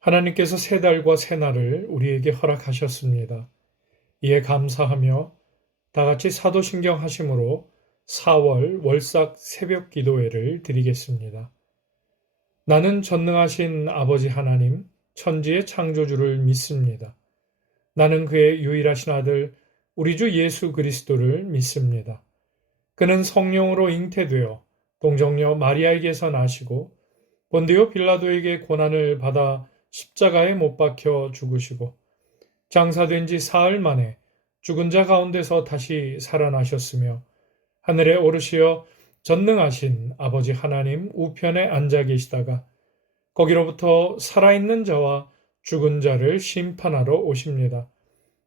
하나님께서 새 달과 새 날을 우리에게 허락하셨습니다. 이에 감사하며 다 같이 사도신경 하심으로 4월 월삭 새벽 기도회를 드리겠습니다. 나는 전능하신 아버지 하나님, 천지의 창조주를 믿습니다. 나는 그의 유일하신 아들, 우리 주 예수 그리스도를 믿습니다. 그는 성령으로 잉태되어 동정녀 마리아에게서 나시고 본디오 빌라도에게 고난을 받아 십자가에 못 박혀 죽으시고 장사된 지 사흘 만에 죽은 자 가운데서 다시 살아나셨으며 하늘에 오르시어 전능하신 아버지 하나님 우편에 앉아 계시다가 거기로부터 살아있는 자와 죽은 자를 심판하러 오십니다.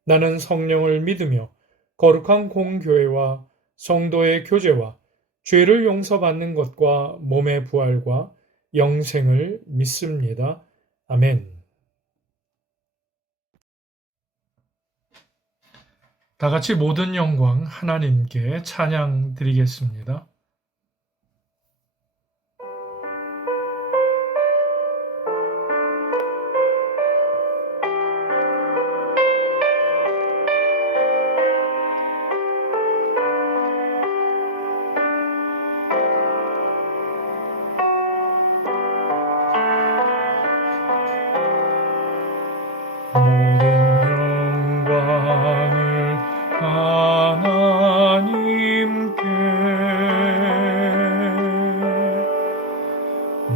나는 성령을 믿으며 거룩한 공교회와 성도의 교제와 죄를 용서받는 것과 몸의 부활과 영생을 믿습니다. 아멘. 다 같이 모든 영광 하나님께 찬양 드리겠습니다. 모든 영광을 하나님께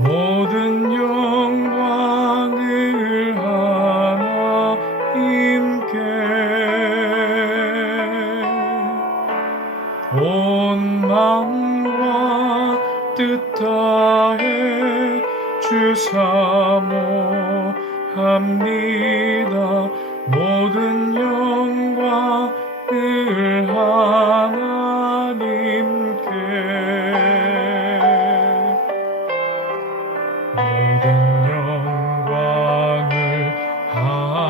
모든 영광을 하나님께 온 마음과 뜻 다해 주사모 합니다. 모든 영광을 하나님께 모든 영광을 하나님께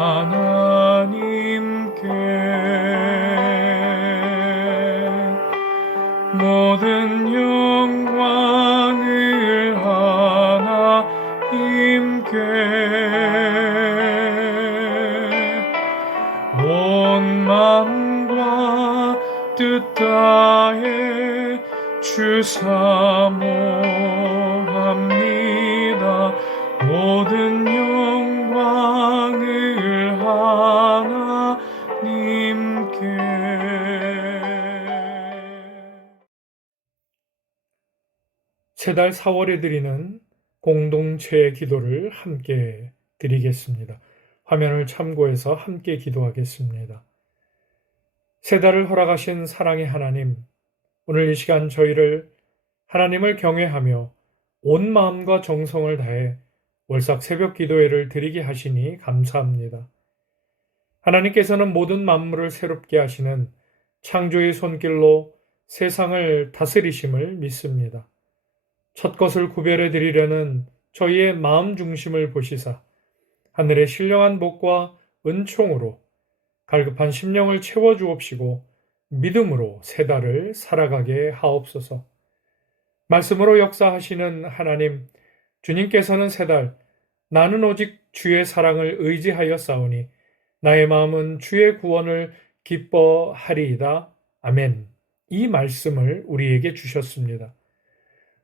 모든 영광을 하나님께 온 마음과 뜻 다해 주사모합니다. 모든 영광을 하나님께. 새달 4월에 드리는 공동체 기도를 함께 드리겠습니다. 화면을 참고해서 함께 기도하겠습니다. 새 달을 허락하신 사랑의 하나님, 오늘 이 시간 저희를 하나님을 경외하며 온 마음과 정성을 다해 월삭 새벽 기도회를 드리게 하시니 감사합니다. 하나님께서는 모든 만물을 새롭게 하시는 창조의 손길로 세상을 다스리심을 믿습니다. 첫 것을 구별해 드리려는 저희의 마음 중심을 보시사 하늘의 신령한 복과 은총으로 갈급한 심령을 채워주옵시고 믿음으로 새 달을 살아가게 하옵소서. 말씀으로 역사하시는 하나님, 주님께서는 새 달, 나는 오직 주의 사랑을 의지하여 싸우니 나의 마음은 주의 구원을 기뻐하리이다. 아멘. 이 말씀을 우리에게 주셨습니다.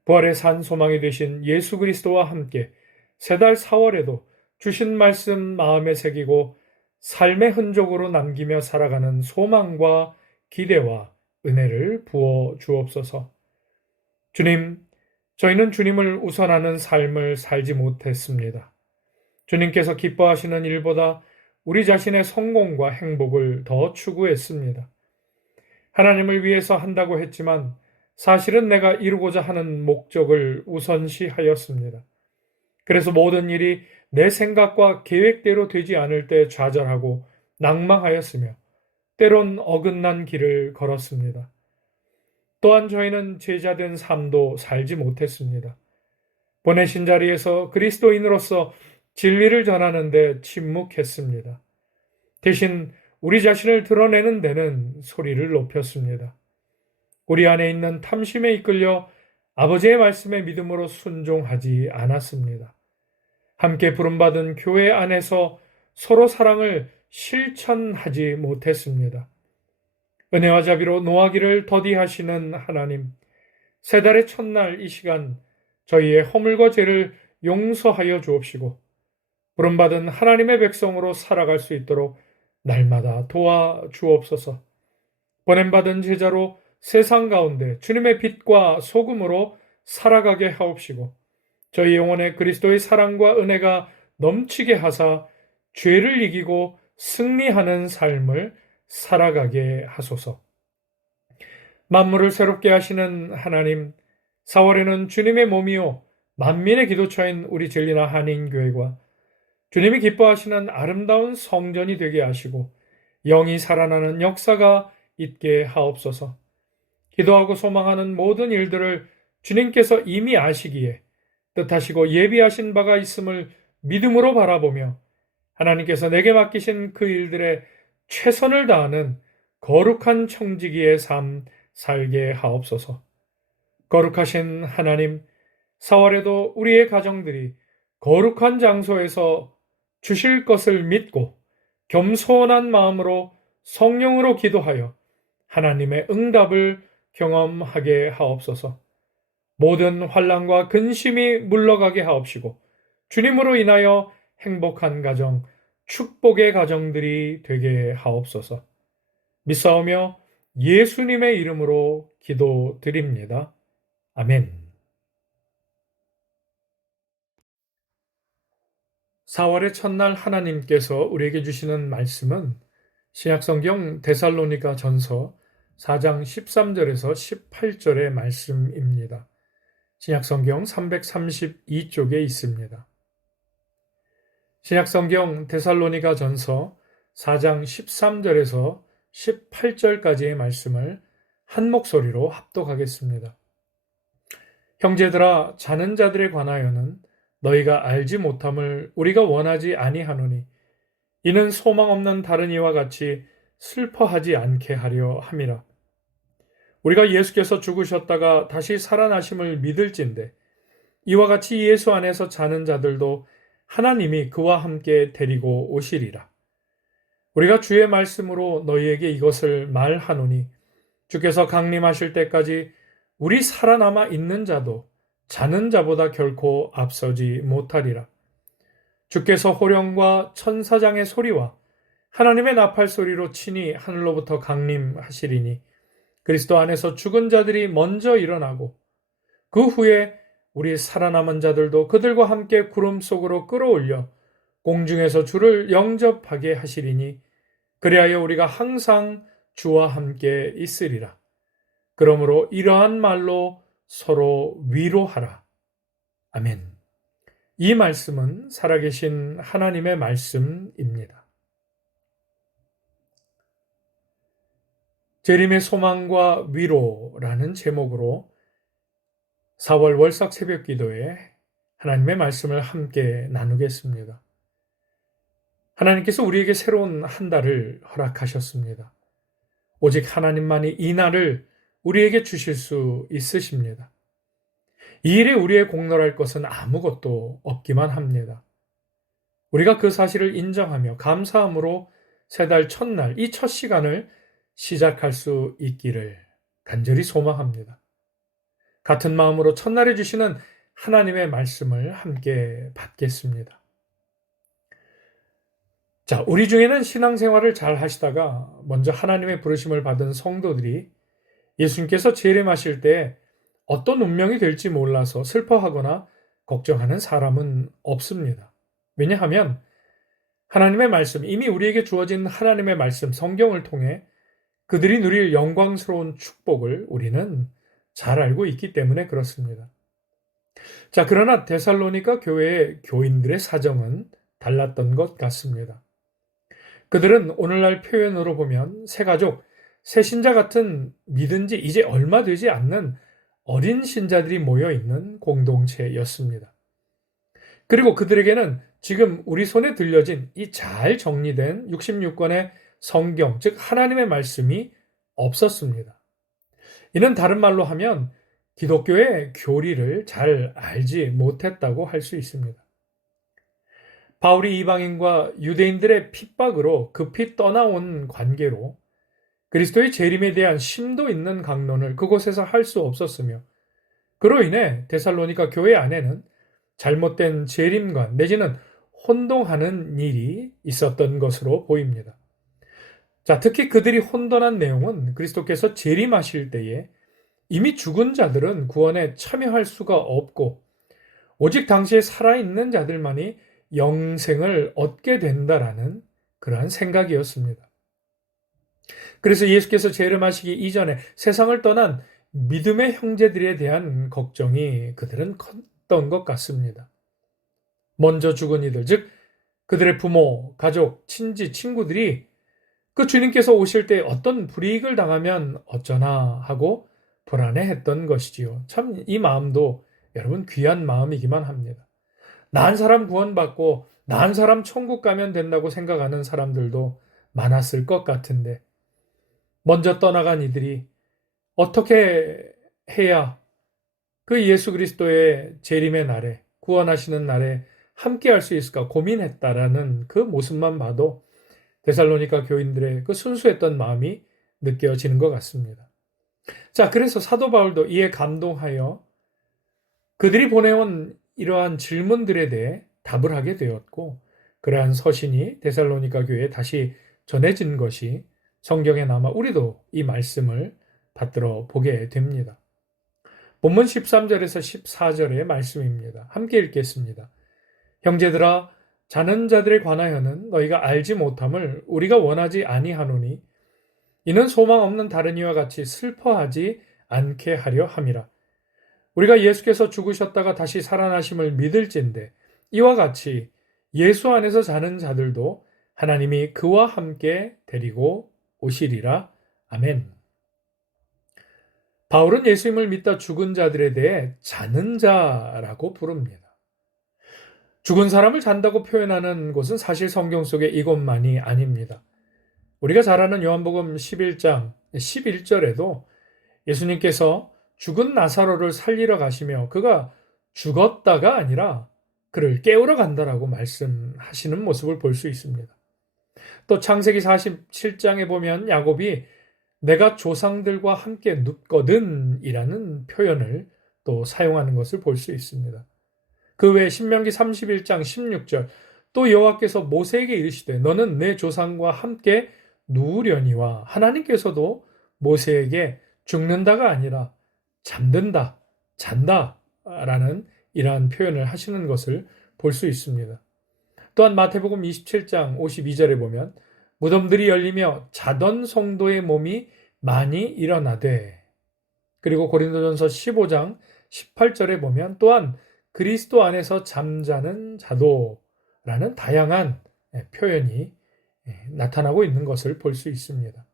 부활의 산 소망이 되신 예수 그리스도와 함께 새 달 4월에도 주신 말씀 마음에 새기고 삶의 흔적으로 남기며 살아가는 소망과 기대와 은혜를 부어 주옵소서. 주님, 저희는 주님을 우선하는 삶을 살지 못했습니다. 주님께서 기뻐하시는 일보다 우리 자신의 성공과 행복을 더 추구했습니다. 하나님을 위해서 한다고 했지만 사실은 내가 이루고자 하는 목적을 우선시하였습니다. 그래서 모든 일이 내 생각과 계획대로 되지 않을 때 좌절하고 낭망하였으며 때론 어긋난 길을 걸었습니다. 또한 저희는 제자된 삶도 살지 못했습니다. 보내신 자리에서 그리스도인으로서 진리를 전하는 데 침묵했습니다. 대신 우리 자신을 드러내는 데는 소리를 높였습니다. 우리 안에 있는 탐심에 이끌려 아버지의 말씀에 믿음으로 순종하지 않았습니다. 함께 부름받은 교회 안에서 서로 사랑을 실천하지 못했습니다. 은혜와 자비로 노하기를 더디하시는 하나님, 새 달의 첫날 이 시간 저희의 허물과 죄를 용서하여 주옵시고 부름받은 하나님의 백성으로 살아갈 수 있도록 날마다 도와주옵소서. 보냄받은 제자로 세상 가운데 주님의 빛과 소금으로 살아가게 하옵시고 저희 영혼에 그리스도의 사랑과 은혜가 넘치게 하사 죄를 이기고 승리하는 삶을 살아가게 하소서. 만물을 새롭게 하시는 하나님, 4월에는 주님의 몸이요 만민의 기도처인 우리 진리나 한인교회가 주님이 기뻐하시는 아름다운 성전이 되게 하시고 영이 살아나는 역사가 있게 하옵소서. 기도하고 소망하는 모든 일들을 주님께서 이미 아시기에 뜻하시고 예비하신 바가 있음을 믿음으로 바라보며 하나님께서 내게 맡기신 그 일들에 최선을 다하는 거룩한 청지기의 삶 살게 하옵소서. 거룩하신 하나님, 4월에도 우리의 가정들이 거룩한 장소에서 주실 것을 믿고 겸손한 마음으로 성령으로 기도하여 하나님의 응답을 경험하게 하옵소서. 모든 환난과 근심이 물러가게 하옵시고 주님으로 인하여 행복한 가정, 축복의 가정들이 되게 하옵소서. 믿사오며 예수님의 이름으로 기도드립니다. 아멘. 4월의 첫날 하나님께서 우리에게 주시는 말씀은 신약성경 데살로니가 전서 4장 13절에서 18절의 말씀입니다. 신약성경 332쪽에 있습니다. 신약성경 데살로니가 전서 4장 13절에서 18절까지의 말씀을 한 목소리로 합독하겠습니다. 형제들아, 자는 자들에 관하여는 너희가 알지 못함을 우리가 원하지 아니하노니 이는 소망 없는 다른 이와 같이 슬퍼하지 않게 하려 함이라. 우리가 예수께서 죽으셨다가 다시 살아나심을 믿을진대 이와 같이 예수 안에서 자는 자들도 하나님이 그와 함께 데리고 오시리라. 우리가 주의 말씀으로 너희에게 이것을 말하노니 주께서 강림하실 때까지 우리 살아남아 있는 자도 자는 자보다 결코 앞서지 못하리라. 주께서 호령과 천사장의 소리와 하나님의 나팔 소리로 친히 하늘로부터 강림하시리니 그리스도 안에서 죽은 자들이 먼저 일어나고 그 후에 우리 살아남은 자들도 그들과 함께 구름 속으로 끌어올려 공중에서 주를 영접하게 하시리니 그리하여 우리가 항상 주와 함께 있으리라. 그러므로 이러한 말로 서로 위로하라. 아멘. 이 말씀은 살아계신 하나님의 말씀입니다. 재림의 소망과 위로라는 제목으로 4월 월삭 새벽 기도에 하나님의 말씀을 함께 나누겠습니다. 하나님께서 우리에게 새로운 한 달을 허락하셨습니다. 오직 하나님만이 이 날을 우리에게 주실 수 있으십니다. 이 일에 우리의 공로할 것은 아무것도 없기만 합니다. 우리가 그 사실을 인정하며 감사함으로 새 달 첫날 이 첫 시간을 시작할 수 있기를 간절히 소망합니다. 같은 마음으로 첫날에 주시는 하나님의 말씀을 함께 받겠습니다. 자, 우리 중에는 신앙생활을 잘 하시다가 먼저 하나님의 부르심을 받은 성도들이 예수님께서 재림하실 때 어떤 운명이 될지 몰라서 슬퍼하거나 걱정하는 사람은 없습니다. 왜냐하면 하나님의 말씀, 이미 우리에게 주어진 하나님의 말씀, 성경을 통해 그들이 누릴 영광스러운 축복을 우리는 잘 알고 있기 때문에 그렇습니다. 자, 그러나 데살로니가 교회의 교인들의 사정은 달랐던 것 같습니다. 그들은 오늘날 표현으로 보면 새가족, 새신자 같은 믿은 지 이제 얼마 되지 않는 어린 신자들이 모여 있는 공동체였습니다. 그리고 그들에게는 지금 우리 손에 들려진 이 잘 정리된 66권의 성경, 즉 하나님의 말씀이 없었습니다. 이는 다른 말로 하면 기독교의 교리를 잘 알지 못했다고 할 수 있습니다. 바울이 이방인과 유대인들의 핍박으로 급히 떠나온 관계로 그리스도의 재림에 대한 심도 있는 강론을 그곳에서 할 수 없었으며, 그로 인해 데살로니가 교회 안에는 잘못된 재림관 내지는 혼동하는 일이 있었던 것으로 보입니다. 자, 특히 그들이 혼돈한 내용은 그리스도께서 재림하실 때에 이미 죽은 자들은 구원에 참여할 수가 없고 오직 당시에 살아있는 자들만이 영생을 얻게 된다라는 그러한 생각이었습니다. 그래서 예수께서 재림하시기 이전에 세상을 떠난 믿음의 형제들에 대한 걱정이 그들은 컸던 것 같습니다. 먼저 죽은 이들, 즉 그들의 부모, 가족, 친지, 친구들이 그 주님께서 오실 때 어떤 불이익을 당하면 어쩌나 하고 불안해했던 것이지요. 참 이 마음도 여러분 귀한 마음이기만 합니다. 난 사람 구원받고 난 사람 천국 가면 된다고 생각하는 사람들도 많았을 것 같은데 먼저 떠나간 이들이 어떻게 해야 그 예수 그리스도의 재림의 날에 구원하시는 날에 함께할 수 있을까 고민했다라는 그 모습만 봐도 데살로니가 교인들의 그 순수했던 마음이 느껴지는 것 같습니다. 자, 그래서 사도 바울도 이에 감동하여 그들이 보내온 이러한 질문들에 대해 답을 하게 되었고, 그러한 서신이 데살로니가 교회에 다시 전해진 것이 성경에 남아 우리도 이 말씀을 받들어 보게 됩니다. 본문 13절에서 14절의 말씀입니다. 함께 읽겠습니다. 형제들아, 자는 자들에 관하여는 너희가 알지 못함을 우리가 원하지 아니하노니 이는 소망 없는 다른 이와 같이 슬퍼하지 않게 하려 함이라. 우리가 예수께서 죽으셨다가 다시 살아나심을 믿을진대 이와 같이 예수 안에서 자는 자들도 하나님이 그와 함께 데리고 오시리라. 아멘. 바울은 예수님을 믿다 죽은 자들에 대해 자는 자라고 부릅니다. 죽은 사람을 잔다고 표현하는 곳은 사실 성경 속에 이것만이 아닙니다. 우리가 잘 아는 요한복음 11장 11절에도 예수님께서 죽은 나사로를 살리러 가시며 그가 죽었다가 아니라 그를 깨우러 간다라고 말씀하시는 모습을 볼 수 있습니다. 또 창세기 47장에 보면 야곱이 내가 조상들과 함께 눕거든 이라는 표현을 또 사용하는 것을 볼 수 있습니다. 그 외에 신명기 31장 16절 또 여호와께서 모세에게 이르시되 너는 내 조상과 함께 누우려니와 하나님께서도 모세에게 죽는다가 아니라 잠든다, 잔다 라는 이러한 표현을 하시는 것을 볼 수 있습니다. 또한 마태복음 27장 52절에 보면 무덤들이 열리며 자던 성도의 몸이 많이 일어나되, 그리고 고린도전서 15장 18절에 보면 또한 그리스도 안에서 잠자는 자도라는 다양한 표현이 나타나고 있는 것을 볼 수 있습니다.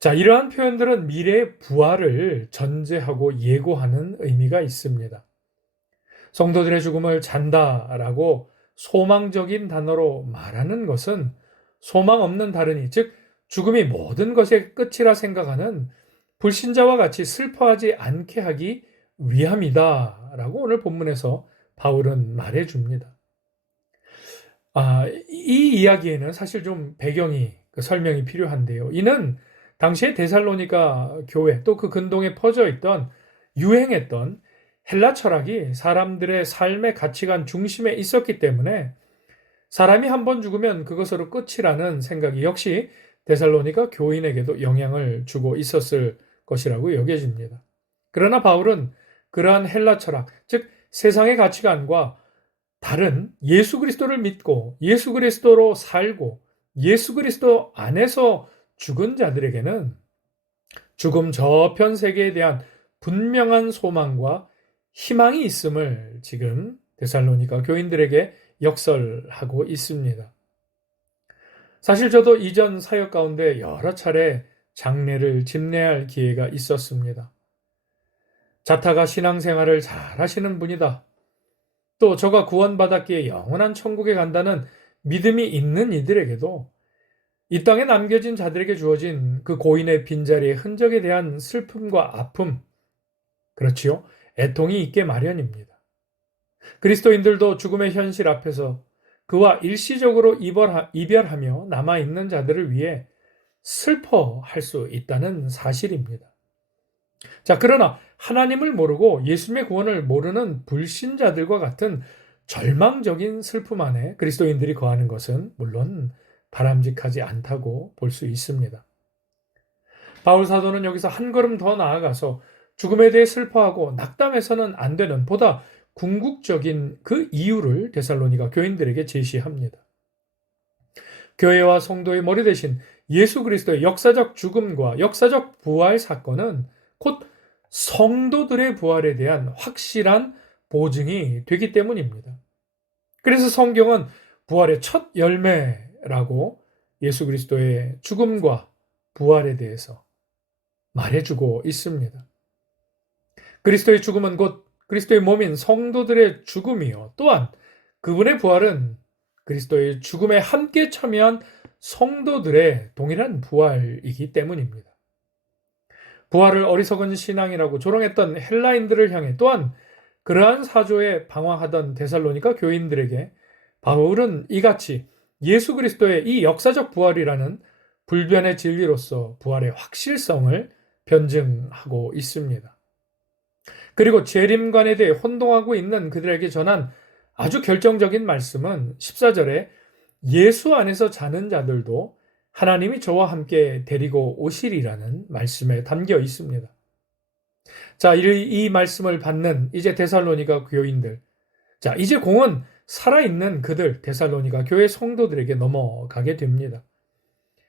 자, 이러한 표현들은 미래의 부활을 전제하고 예고하는 의미가 있습니다. 성도들의 죽음을 잔다라고 소망적인 단어로 말하는 것은 소망 없는 다르니, 즉 죽음이 모든 것의 끝이라 생각하는 불신자와 같이 슬퍼하지 않게 하기 위함이다라고 오늘 본문에서 바울은 말해줍니다. 이 이야기에는 사실 좀 배경이 설명이 필요한데요. 이는 당시에 데살로니가 교회 또 그 근동에 퍼져 있던 유행했던 헬라 철학이 사람들의 삶의 가치관 중심에 있었기 때문에 사람이 한 번 죽으면 그것으로 끝이라는 생각이 역시 데살로니가 교인에게도 영향을 주고 있었을 것이라고 여겨집니다. 그러나 바울은 그러한 헬라 철학, 즉 세상의 가치관과 다른 예수 그리스도를 믿고 예수 그리스도로 살고 예수 그리스도 안에서 죽은 자들에게는 죽음 저편 세계에 대한 분명한 소망과 희망이 있음을 지금 데살로니가 교인들에게 역설하고 있습니다. 사실 저도 이전 사역 가운데 여러 차례 장례를 집례할 기회가 있었습니다. 자타가 신앙생활을 잘 하시는 분이다. 또 저가 구원받았기에 영원한 천국에 간다는 믿음이 있는 이들에게도 이 땅에 남겨진 자들에게 주어진 그 고인의 빈자리의 흔적에 대한 슬픔과 아픔, 그렇지요, 애통이 있게 마련입니다. 그리스도인들도 죽음의 현실 앞에서 그와 일시적으로 이별하며 남아있는 자들을 위해 슬퍼할 수 있다는 사실입니다. 자, 그러나 하나님을 모르고 예수님의 구원을 모르는 불신자들과 같은 절망적인 슬픔 안에 그리스도인들이 거하는 것은 물론 바람직하지 않다고 볼 수 있습니다. 바울 사도는 여기서 한 걸음 더 나아가서 죽음에 대해 슬퍼하고 낙담해서는 안 되는 보다 궁극적인 그 이유를 데살로니가 교인들에게 제시합니다. 교회와 성도의 머리 대신 예수 그리스도의 역사적 죽음과 역사적 부활 사건은 곧 성도들의 부활에 대한 확실한 보증이 되기 때문입니다. 그래서 성경은 부활의 첫 열매라고 예수 그리스도의 죽음과 부활에 대해서 말해주고 있습니다. 그리스도의 죽음은 곧 그리스도의 몸인 성도들의 죽음이요. 또한 그분의 부활은 그리스도의 죽음에 함께 참여한 성도들의 동일한 부활이기 때문입니다. 부활을 어리석은 신앙이라고 조롱했던 헬라인들을 향해 또한 그러한 사조에 방황하던 데살로니가 교인들에게 바울은 이같이 예수 그리스도의 이 역사적 부활이라는 불변의 진리로서 부활의 확실성을 변증하고 있습니다. 그리고 재림관에 대해 혼동하고 있는 그들에게 전한 아주 결정적인 말씀은 14절에 예수 안에서 자는 자들도 하나님이 저와 함께 데리고 오시리라는 말씀에 담겨 있습니다. 자, 이 말씀을 받는 이제 데살로니가 교인들, 자, 이제 공은 살아있는 그들 데살로니가 교회 성도들에게 넘어가게 됩니다.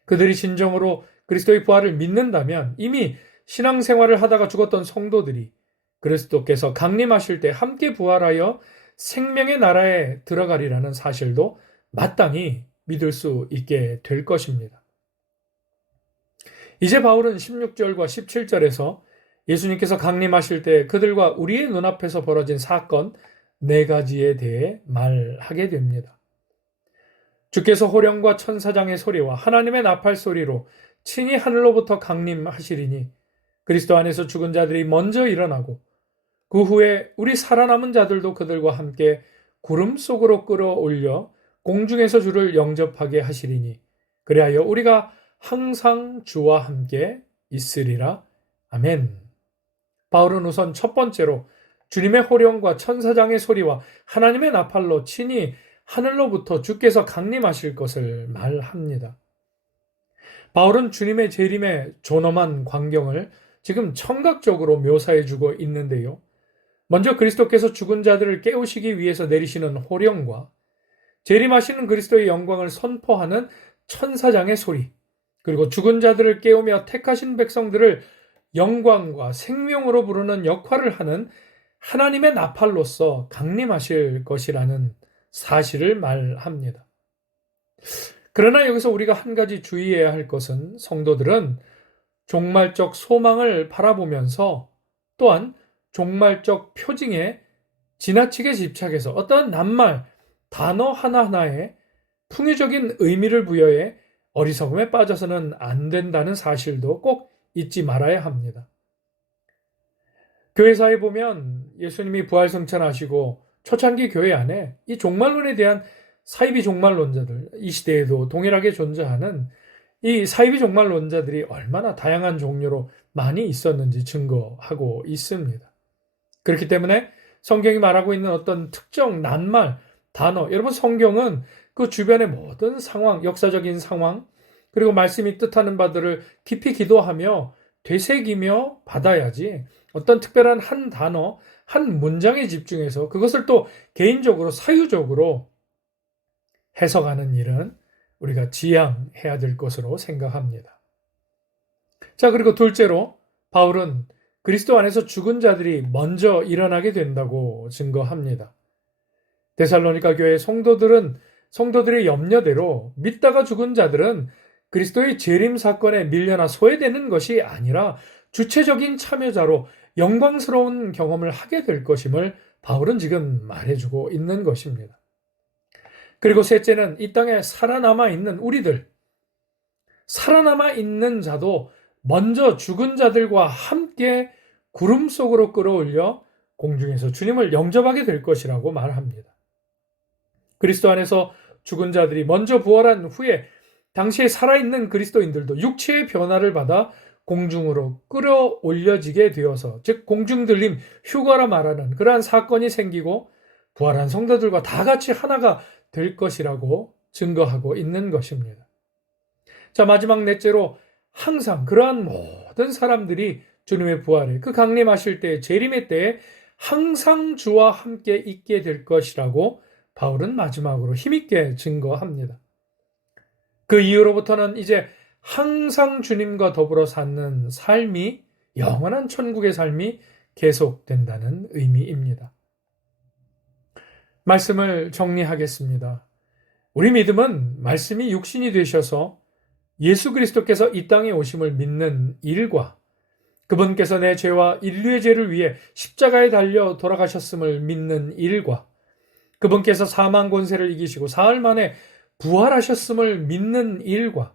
그들이 진정으로 그리스도의 부활을 믿는다면 이미 신앙생활을 하다가 죽었던 성도들이 그리스도께서 강림하실 때 함께 부활하여 생명의 나라에 들어가리라는 사실도 마땅히 믿을 수 있게 될 것입니다. 이제 바울은 16절과 17절에서 예수님께서 강림하실 때 그들과 우리의 눈앞에서 벌어진 사건 4가지에 대해 말하게 됩니다. 주께서 호령과 천사장의 소리와 하나님의 나팔 소리로 친히 하늘로부터 강림하시리니 그리스도 안에서 죽은 자들이 먼저 일어나고 그 후에 우리 살아남은 자들도 그들과 함께 구름 속으로 끌어올려 공중에서 주를 영접하게 하시리니 그리하여 우리가 항상 주와 함께 있으리라. 아멘. 바울은 우선 첫 번째로 주님의 호령과 천사장의 소리와 하나님의 나팔로 친히 하늘로부터 주께서 강림하실 것을 말합니다. 바울은 주님의 재림의 존엄한 광경을 지금 청각적으로 묘사해주고 있는데요. 먼저 그리스도께서 죽은 자들을 깨우시기 위해서 내리시는 호령과 재림하시는 그리스도의 영광을 선포하는 천사장의 소리, 그리고 죽은 자들을 깨우며 택하신 백성들을 영광과 생명으로 부르는 역할을 하는 하나님의 나팔로서 강림하실 것이라는 사실을 말합니다. 그러나 여기서 우리가 한 가지 주의해야 할 것은 성도들은 종말적 소망을 바라보면서 또한 종말적 표징에 지나치게 집착해서 어떠한 낱말, 단어 하나하나에 풍요적인 의미를 부여해 어리석음에 빠져서는 안 된다는 사실도 꼭 잊지 말아야 합니다. 교회사에 보면 예수님이 부활승천하시고 초창기 교회 안에 이 종말론에 대한 사이비 종말론자들, 이 시대에도 동일하게 존재하는 이 사이비 종말론자들이 얼마나 다양한 종류로 많이 있었는지 증거하고 있습니다. 그렇기 때문에 성경이 말하고 있는 어떤 특정 낱말, 단어, 여러분 성경은 그 주변의 모든 상황, 역사적인 상황, 그리고 말씀이 뜻하는 바들을 깊이 기도하며 되새기며 받아야지 어떤 특별한 한 단어, 한 문장에 집중해서 그것을 또 개인적으로 사유적으로 해석하는 일은 우리가 지양해야 될 것으로 생각합니다. 자, 그리고 둘째로 바울은 그리스도 안에서 죽은 자들이 먼저 일어나게 된다고 증거합니다. 데살로니가 교회 성도들의 염려대로 믿다가 죽은 자들은 그리스도의 재림 사건에 밀려나 소외되는 것이 아니라 주체적인 참여자로 영광스러운 경험을 하게 될 것임을 바울은 지금 말해주고 있는 것입니다. 그리고 셋째는 이 땅에 살아남아 있는 우리들, 살아남아 있는 자도 먼저 죽은 자들과 함께 구름 속으로 끌어올려 공중에서 주님을 영접하게 될 것이라고 말합니다. 그리스도 안에서 죽은 자들이 먼저 부활한 후에 당시에 살아있는 그리스도인들도 육체의 변화를 받아 공중으로 끌어올려지게 되어서, 즉 공중들림 휴거라 말하는 그러한 사건이 생기고 부활한 성도들과 다 같이 하나가 될 것이라고 증거하고 있는 것입니다. 자, 마지막 넷째로 항상 그러한 모든 사람들이 주님의 부활에, 그 강림하실 때, 재림의 때에 항상 주와 함께 있게 될 것이라고 바울은 마지막으로 힘있게 증거합니다. 그 이후로부터는 이제 항상 주님과 더불어 사는 삶이, 영원한 천국의 삶이 계속된다는 의미입니다. 말씀을 정리하겠습니다. 우리 믿음은 말씀이 육신이 되셔서 예수 그리스도께서 이 땅에 오심을 믿는 일과 그분께서 내 죄와 인류의 죄를 위해 십자가에 달려 돌아가셨음을 믿는 일과 그분께서 사망 권세를 이기시고 사흘 만에 부활하셨음을 믿는 일과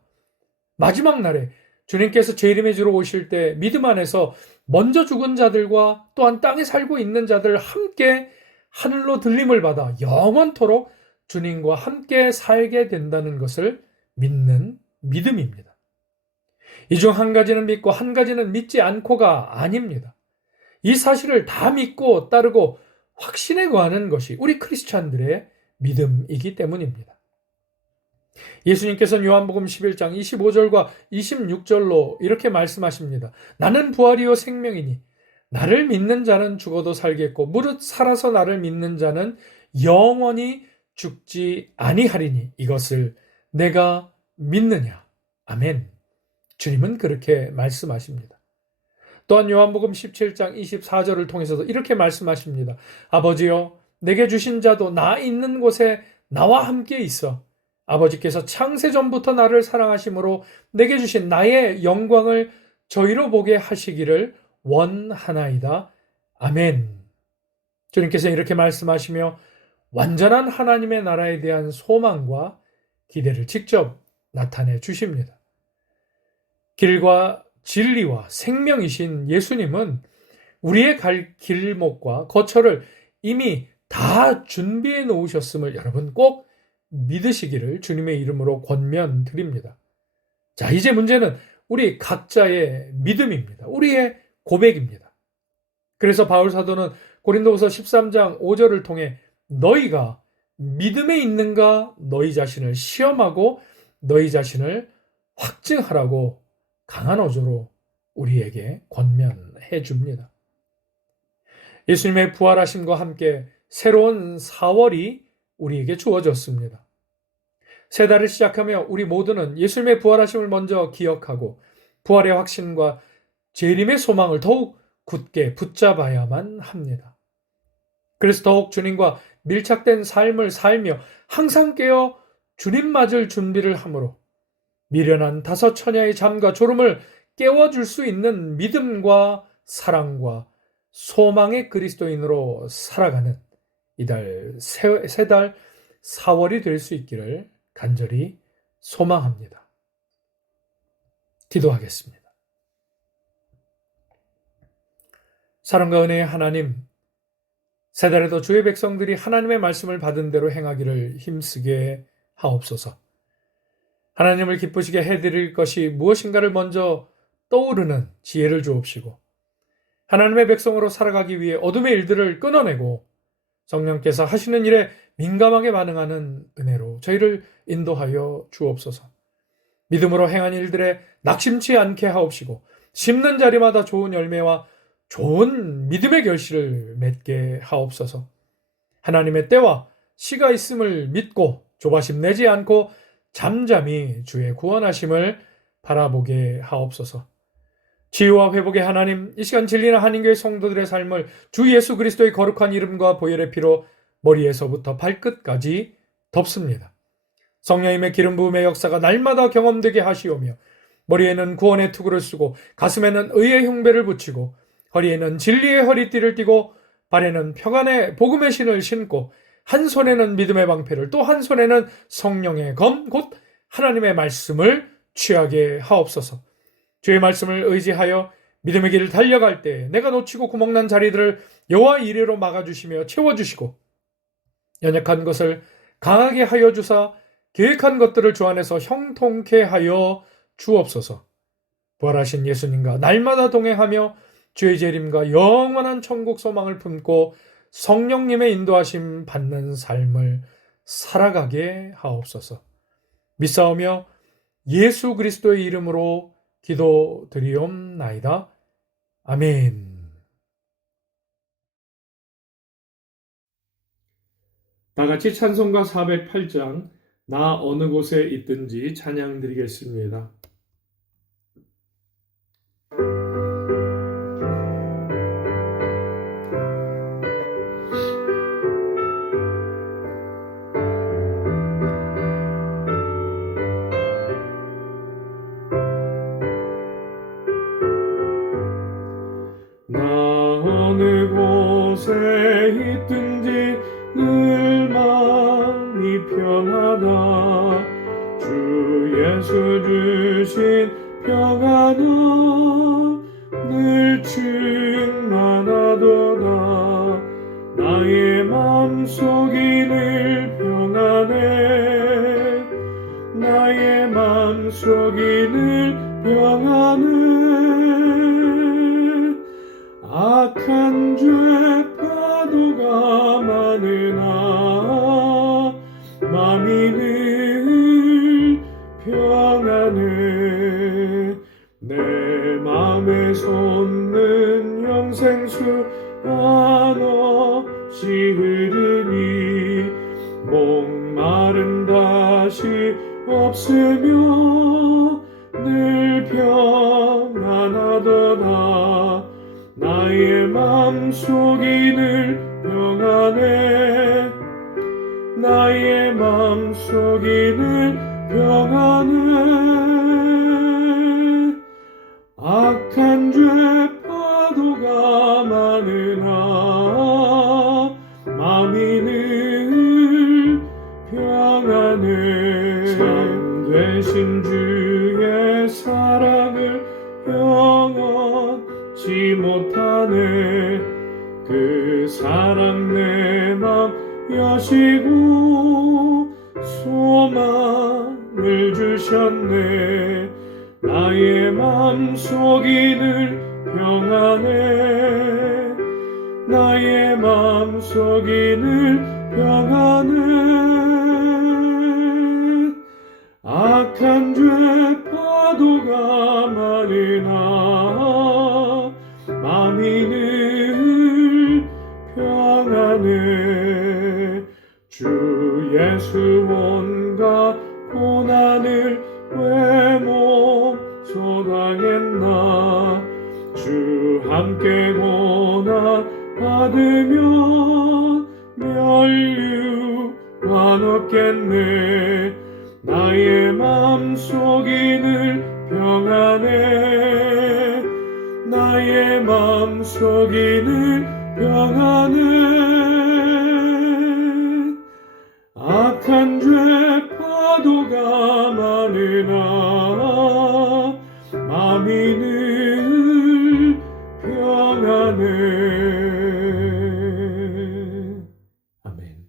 마지막 날에 주님께서 재림의 주로 오실 때 믿음 안에서 먼저 죽은 자들과 또한 땅에 살고 있는 자들 함께 하늘로 들림을 받아 영원토록 주님과 함께 살게 된다는 것을 믿는 믿음입니다. 이 중 한 가지는 믿고 한 가지는 믿지 않고가 아닙니다. 이 사실을 다 믿고 따르고 확신에 거하는 것이 우리 크리스찬들의 믿음이기 때문입니다. 예수님께서는 요한복음 11장 25절과 26절로 이렇게 말씀하십니다. 나는 부활이요 생명이니 나를 믿는 자는 죽어도 살겠고 무릇 살아서 나를 믿는 자는 영원히 죽지 아니하리니 이것을 내가 믿느냐. 아멘. 주님은 그렇게 말씀하십니다. 또한 요한복음 17장 24절을 통해서도 이렇게 말씀하십니다. 아버지여 내게 주신 자도 나 있는 곳에 나와 함께 있어 아버지께서 창세전부터 나를 사랑하심으로 내게 주신 나의 영광을 저희로 보게 하시기를 원하나이다. 아멘. 주님께서 이렇게 말씀하시며 완전한 하나님의 나라에 대한 소망과 기대를 직접 나타내 주십니다. 길과 진리와 생명이신 예수님은 우리의 갈 길목과 거처를 이미 다 준비해 놓으셨음을 여러분 꼭 믿으시기를 주님의 이름으로 권면드립니다. 자, 이제 문제는 우리 각자의 믿음입니다. 우리의 고백입니다. 그래서 바울 사도는 고린도후서 13장 5절을 통해 너희가 믿음에 있는가 너희 자신을 시험하고 너희 자신을 확증하라고 강한 어조로 우리에게 권면해 줍니다. 예수님의 부활하심과 함께 새로운 4월이 우리에게 주어졌습니다. 새 달을 시작하며 우리 모두는 예수님의 부활하심을 먼저 기억하고 부활의 확신과 재림의 소망을 더욱 굳게 붙잡아야만 합니다. 그래서 더욱 주님과 밀착된 삶을 살며 항상 깨어 주님 맞을 준비를 하므로 미련한 다섯 처녀의 잠과 졸음을 깨워줄 수 있는 믿음과 사랑과 소망의 그리스도인으로 살아가는 이달 세 달 4월이 될 수 있기를 간절히 소망합니다. 기도하겠습니다. 사랑과 은혜의 하나님, 새 달에도 주의 백성들이 하나님의 말씀을 받은 대로 행하기를 힘쓰게 하옵소서. 하나님을 기쁘시게 해드릴 것이 무엇인가를 먼저 떠오르는 지혜를 주옵시고 하나님의 백성으로 살아가기 위해 어둠의 일들을 끊어내고 성령께서 하시는 일에 민감하게 반응하는 은혜로 저희를 인도하여 주옵소서. 믿음으로 행한 일들에 낙심치 않게 하옵시고 심는 자리마다 좋은 열매와 좋은 믿음의 결실을 맺게 하옵소서. 하나님의 때와 시가 있음을 믿고 조바심 내지 않고 잠잠히 주의 구원하심을 바라보게 하옵소서. 치유와 회복의 하나님, 이 시간 진리나 한인교회 성도들의 삶을 주 예수 그리스도의 거룩한 이름과 보혈의 피로 머리에서부터 발끝까지 덮습니다. 성령님의 기름 부음의 역사가 날마다 경험되게 하시오며 머리에는 구원의 투구를 쓰고 가슴에는 의의 흉배를 붙이고 허리에는 진리의 허리띠를 띠고 발에는 평안의 복음의 신을 신고 한 손에는 믿음의 방패를 또 한 손에는 성령의 검 곧 하나님의 말씀을 취하게 하옵소서. 주의 말씀을 의지하여 믿음의 길을 달려갈 때 내가 놓치고 구멍난 자리들을 여호와 이레로 막아주시며 채워주시고 연약한 것을 강하게 하여 주사 계획한 것들을 주 안에서 형통케 하여 주옵소서. 부활하신 예수님과 날마다 동행하며 주의 재림과 영원한 천국 소망을 품고 성령님의 인도하심 받는 삶을 살아가게 하옵소서. 믿사오며 예수 그리스도의 이름으로 기도드리옵나이다. 아멘. 다같이 찬송가 408장 나 어느 곳에 있든지 찬양 드리겠습니다. 나 어느 곳에 있든지 늘 마음이 평안하 주 예수 주신 평안은 늘 충만하도다. 나의 맘속이 늘 평안해 나의 맘속이 늘 평안해 악한 죄 파도가 많으나 맘이 늘 평안해 내 맘에 솟는 영생수 한없이 흐르니 목마름 다시 없으며 늘 평안하도다. 나의 맘속이 늘 평안해 나의 맘속이 늘 평안해 악한 죄 파도가 많으나 맘이 늘 평안해 참 되신 주의 사랑을 영원치 못하네 그 사랑 내 맘 여시고 소망을 주셨네 나의 맘속이 늘 평안해 나의 맘속이 늘 평안해 악한 죄 파도가 많으나 맘이 늘 평안해 주 예수 온갖 고난을 왜 못 당했나 주 함께 고난 받으면 멸류관 없겠네 나의 맘속이 늘 평안해 나의 맘속이 늘 평안해 악한 죄 파도가 많으나 맘이 늘 평안해. 아멘.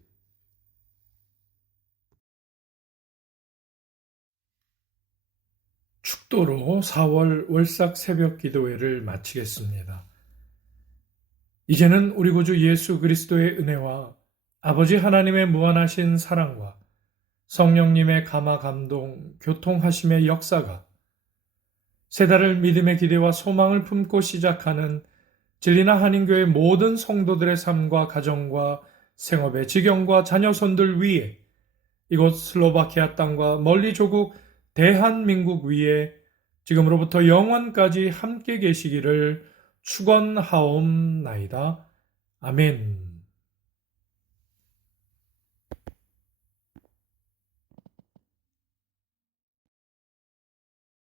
축도로 4월 월삭 새벽 기도회를 마치겠습니다. 이제는 우리 구주 예수 그리스도의 은혜와 아버지 하나님의 무한하신 사랑과 성령님의 감화 감동 교통하심의 역사가 세 달을 믿음의 기대와 소망을 품고 시작하는 진리나 한인교회 모든 성도들의 삶과 가정과 생업의 지경과 자녀손들 위에 이곳 슬로바키아 땅과 멀리 조국 대한민국 위에 지금으로부터 영원까지 함께 계시기를 축원하옵나이다. 아멘.